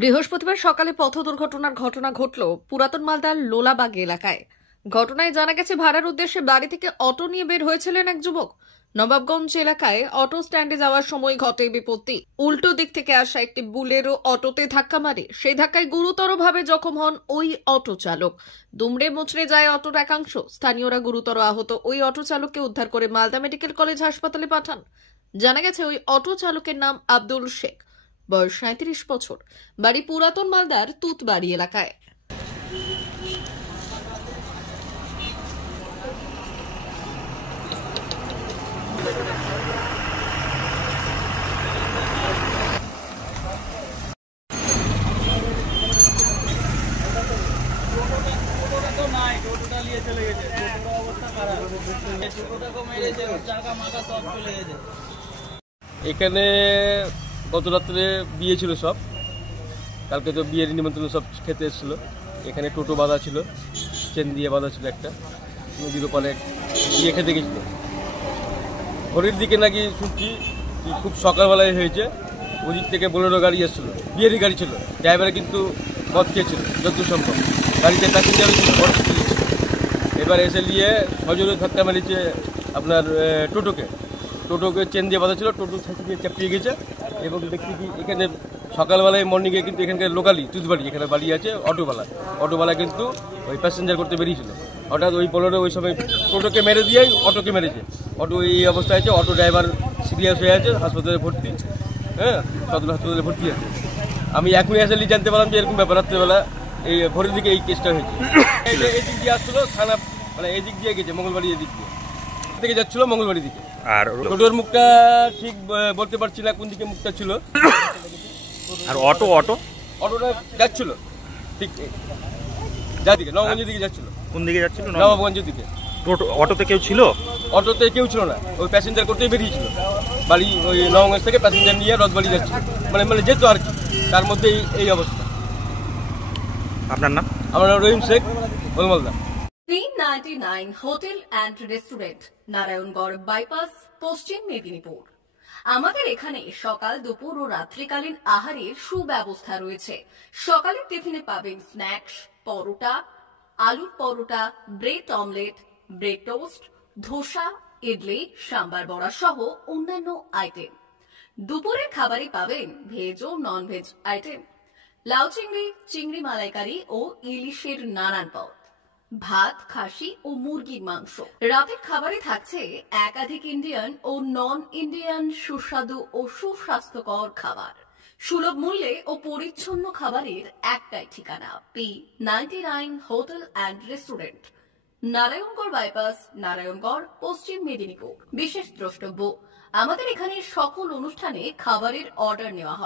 বৃহস্পতিবার সকালে পথ দুর্ঘটনার ঘটনা ঘটল পুরাতন মালদার লোলাবাগ এলাকায়। ঘটনায় জানা গেছে, ভাড়ার উদ্দেশ্যে বাড়ি থেকে অটো নিয়ে বের হয়েছিলেন এক যুবক। নবাবগঞ্জ এলাকায় অটো স্ট্যান্ডে যাওয়ার সময় ঘটে বিপত্তি। উল্টো দিক থেকে আসা একটি বুলেরো অটোতে ধাক্কা মারে। সেই ধাক্কায় গুরুতরভাবে জখম হন ওই অটো চালক। দুমড়ে মুচড়ে যায় অটোর একাংশ। স্থানীয়রা গুরুতর আহত ওই অটো চালককে উদ্ধার করে মালদা মেডিকেল কলেজ হাসপাতালে পাঠান। জানা গেছে, ওই অটো চালকের নাম আব্দুল শেখ, বয়স ৩৭ বছর, বাড়ি পুরাতন মালদার তুতবাড়ি এলাকায়। এখানে গত রাত্রে বিয়ে ছিল, সব কালকে তো বিয়ের নিমন্ত্রণ সব খেতে এসেছিল। এখানে টোটো বাঁধা ছিল, চেন দিয়ে বাঁধা ছিল, একটা নদীর ওপারে বিয়ে খেতে গেছিল। ভোরের দিকে নাকি শুনছি খুব সকালবেলায় হয়েছে। ওদিক থেকে বোলেরো গাড়ি এসেছিলো, বিয়েরই গাড়ি ছিল। ড্রাইভারে কিন্তু মদ খেয়েছিল যত সম্ভব। গাড়িতে প্যাসেঞ্জার ছিল, এবার এসে নিয়ে সজোরে ধাক্কা মেরেছে আপনার টোটোকে চেন দিয়ে বাঁধা ছিল। টোটো থেকে চাপিয়ে গেছে এবং দেখছি কি এখানে সকালবেলায় মর্নিংয়ে কিন্তু এখানকার লোকালি তুতবাড়ি এখানে বাড়ি আছে অটোওয়ালা কিন্তু ওই প্যাসেঞ্জার করতে বেরিয়েছিল। হঠাৎ ওই বোলেরো ওই সময় টোটোকে মেরে দিয়েই অটোকে মেরেছে। অটো এই অবস্থায় আছে, অটো ড্রাইভার সিরিয়াস হয়ে আছে, হাসপাতালে ভর্তি। সদর হাসপাতালে ভর্তি আছে। আমি এখনই আসলে জানতে পারলাম যে এরকম ব্যাপার, রাত্রেবেলা এই ভোরের দিকে এই কেসটা হয়েছে। এই দিক দিয়ে আসছিল থানা, মানে এই দিক দিয়ে গেছে মঙ্গলবাড়ি, এদিক থেকে যাচ্ছিল মঙ্গলবাড়ি দিকে। আর টোটোর মুখটা ঠিক বলতে পারছি না কোন দিকে মুখটা ছিল। আর অটোটা যাচ্ছিল ঠিক যাদিকে নবগঞ্জের দিকে যাচ্ছিল। কোন দিকে যাচ্ছিল? নবাবগঞ্জের দিকে। অটোতে কেউ ছিল? অটোতে কেউ ছিল না, ওই প্যাসেঞ্জার করতেই বেরিয়েছিল। বাড়ি ওই নবগঞ্জ থেকে প্যাসেঞ্জার নিয়ে রথবাড়ি যাচ্ছিল, মানে যেত আর কি। তার মধ্যে এই অবস্থা। আপনার নাম? আমার নাম Rahim Sheikh, Malda. 399 hotel and restaurant, Narayangarh bypass, Paschim Medinipur. আমাদের এখানে সকাল, দুপুর ও রাত্রিকালীন আহারের সুব্যবস্থা রয়েছে। সকালের টিফিনে পাবেন স্ন্যাক্স, পরোটা, আলুর paratha, bread omelette, bread toast, dosa, idli, sambar vada সহ অন্যান্য আইটেম। দুপুরের খাবারে পাবেন ভেজ ও নন ভেজ আইটেম, লাউ চিংড়ি, চিংড়ি মালাইকারি ও ইলিশের নানান পদ, ভাত, খাসি ও মুরগির মাংস। রাতের খাবারে থাকছে একাধিক ইন্ডিয়ান ও নন ইন্ডিয়ান সুস্বাদু ও সুস্বাস্থ্যকর খাবার। সুলভ মূল্যে ও পরিচ্ছন্ন খাবারের একটাই ঠিকানা, P99 hotel and restaurant, Narayangarh bypass, Narayangarh, পশ্চিম মেদিনীপুর। বিশেষ দ্রষ্টব্য, আমাদের এখানে সকল অনুষ্ঠানে খাবারের অর্ডার নেওয়া হয়।